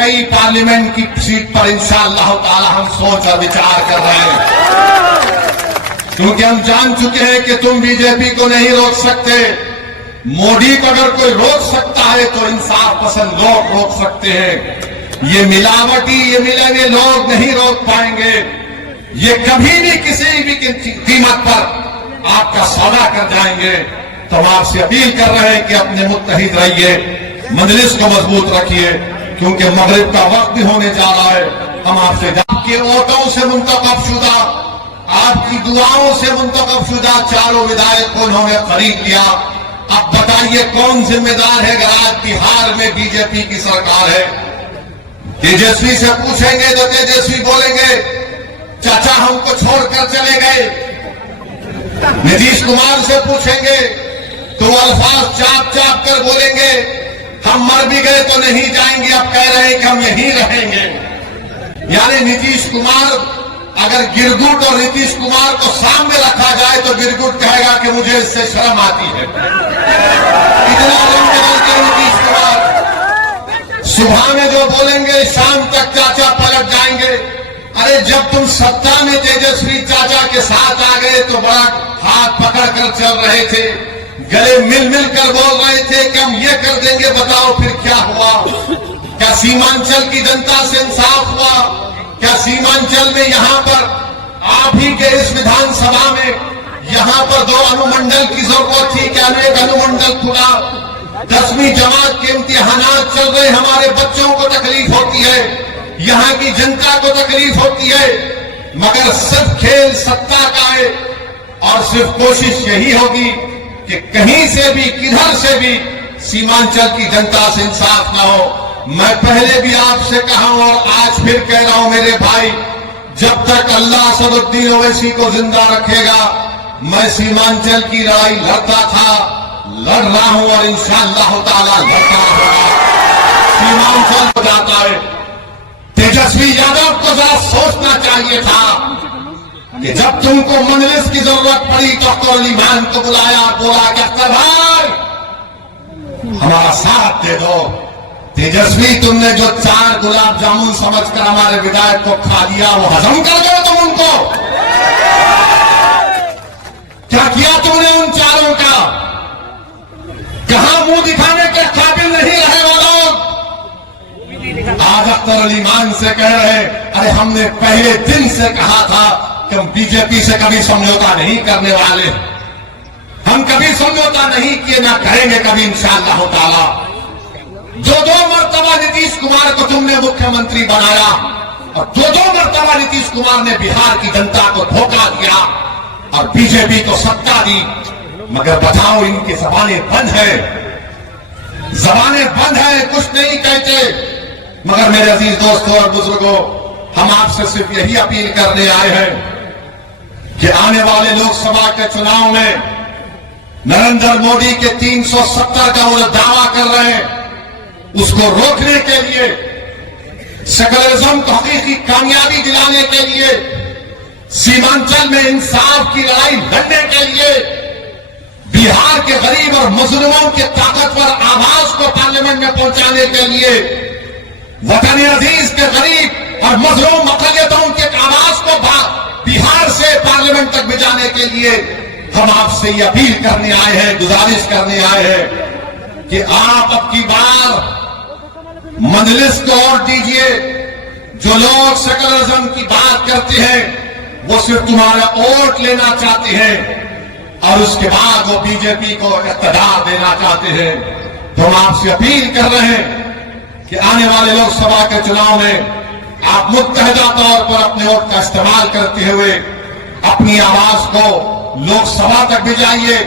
कई पार्लियामेंट की सीट पर इंशाअल्लाह ताला हम सोच और विचार कर रहे हैं, क्योंकि हम जान चुके हैं कि तुम बीजेपी को नहीं रोक सकते। मोदी को अगर कोई रोक सकता है तो इंसाफ पसंद लोग रोक सकते हैं। ये मिलावटी, ये मिलेंगे लोग नहीं रोक पाएंगे। ये कभी भी किसी भी कीमत पर आपका सौदा कर जाएंगे। तो हम आपसे अपील कर रहे हैं कि अपने मुत्तहिद रहिए, मजलिस को मजबूत रखिए, क्योंकि मगरिब का वक्त भी होने जा रहा है। हम आपसे आपके वोटों से मुंतखब शुदा, आपकी दुआओं से मुंतखब शुदा चारों विधायक को उन्होंने खरीद लिया। अब बताइए कौन जिम्मेदार है अगर आज बिहार में बीजेपी की सरकार है? तेजस्वी से पूछेंगे तो तेजस्वी बोलेंगे चाचा हमको छोड़कर चले गए। नीतीश कुमार से पूछेंगे तो अल्फाज चाप चाप कर बोलेंगे हम मर भी गए तो नहीं जाएंगे, अब कह रहे हैं कि हम यहीं रहेंगे। यानी नीतीश कुमार, अगर गिरगुट और नीतीश कुमार को सामने रखा जाए तो गिरगुट कहेगा कि मुझे इससे शर्म आती है। इतना रंग बदलते नीतीश कुमार, सुबह में जो बोलेंगे शाम तक चाचा पलट जाएंगे। अरे जब तुम सत्ता में तेजस्वी चाचा के साथ आ गए तो बड़ा हाथ पकड़कर चल रहे थे, गले मिल मिल कर बोल रहे थे कि हम ये कर देंगे, बताओ फिर क्या हुआ? क्या सीमांचल की जनता से इंसाफ हुआ? क्या सीमांचल में यहां पर आप ही के इस विधानसभा में यहां पर 2 अनुमंडल की जरूरत थी, क्या एक अनुमंडल खुला? 10वीं जमात के इम्तिहानात चल रहे, हमारे बच्चों को तकलीफ होती है, यहां की जनता को तकलीफ होती है, मगर सिर्फ खेल सत्ता का है और सिर्फ कोशिश यही होगी कि कहीं से भी किधर से भी सीमांचल की जनता से इंसाफ ना हो। मैं पहले भी आपसे कहा हूं और आज फिर कह रहा हूं मेरे भाई, जब तक अल्लाह असदुद्दीन ओवैसी को जिंदा रखेगा मैं सीमांचल की लड़ाई लड़ता था, लड़ रहा हूं और इंशाअल्लाह ताला लड़ता होगा। सीमांचल हो जाता है। तेजस्वी यादव को जरा सोचना चाहिए था कि जब तुमको मजलिस की जरूरत पड़ी तो अख्तर ईमान को बुलाया, बोला कि अख्तर भाई हमारा साथ दे दो। तेजस्वी तुमने जो 4 गुलाब जामुन समझकर हमारे विधायक को खा लिया, वो हजम कर गए तुम उनको? क्या किया तुमने उन 4 का? कहां मुंह दिखाने के काबिल नहीं रहे वो लोग? आज अख्तर ईमान से कह रहे अरे हमने पहले दिन से कहा था कि हम बीजेपी से कभी समझौता नहीं करने वाले, हम कभी समझौता नहीं किए, ना करेंगे कभी इंशाअल्लाह ताला। 2 मरतबा नीतीश कुमार को तुमने मुख्यमंत्री बनाया और 2 मरतबा नीतीश कुमार ने बिहार की जनता को धोखा दिया और बीजेपी को सत्ता दी। मगर बताओ इनकी जबानें बंद है, जबानें बंद है, कुछ नहीं कहते। मगर मेरे अजीज दोस्तों और बुजुर्गों, हम आपसे सिर्फ यही अपील करने आए हैं कि आने वाले लोकसभा के चुनाव में नरेंद्र मोदी के 370 का वो दावा कर रहे हैं, उसको रोकने के लिए, सेकुलरिज्म को हकीकी कामयाबी दिलाने के लिए, सीमांचल में इंसाफ की लड़ाई लड़ने के लिए, बिहार के गरीब और मजलूमों के ताकतवर आवाज को पार्लियामेंट में पहुंचाने के लिए, वतन अजीज के गरीब और मजलूम अक़लियतों के आवाज को बिहार से पार्लियामेंट तक भिजाने के लिए हम आपसे ये अपील करने आए हैं, गुजारिश करने आए हैं कि आप अब की बार मजलिस को और दीजिए। जो लोग सेकुलरिज्म की बात करते हैं वो सिर्फ तुम्हारा वोट लेना चाहते हैं और उसके बाद वो बीजेपी को इक़्तिदार देना चाहते हैं। तो हम आपसे अपील कर रहे हैं कि आने वाले लोकसभा के चुनाव में आप मुत्तहिदा तौर पर अपने वोट का इस्तेमाल करते हुए अपनी आवाज को लोकसभा तक भिजाइए।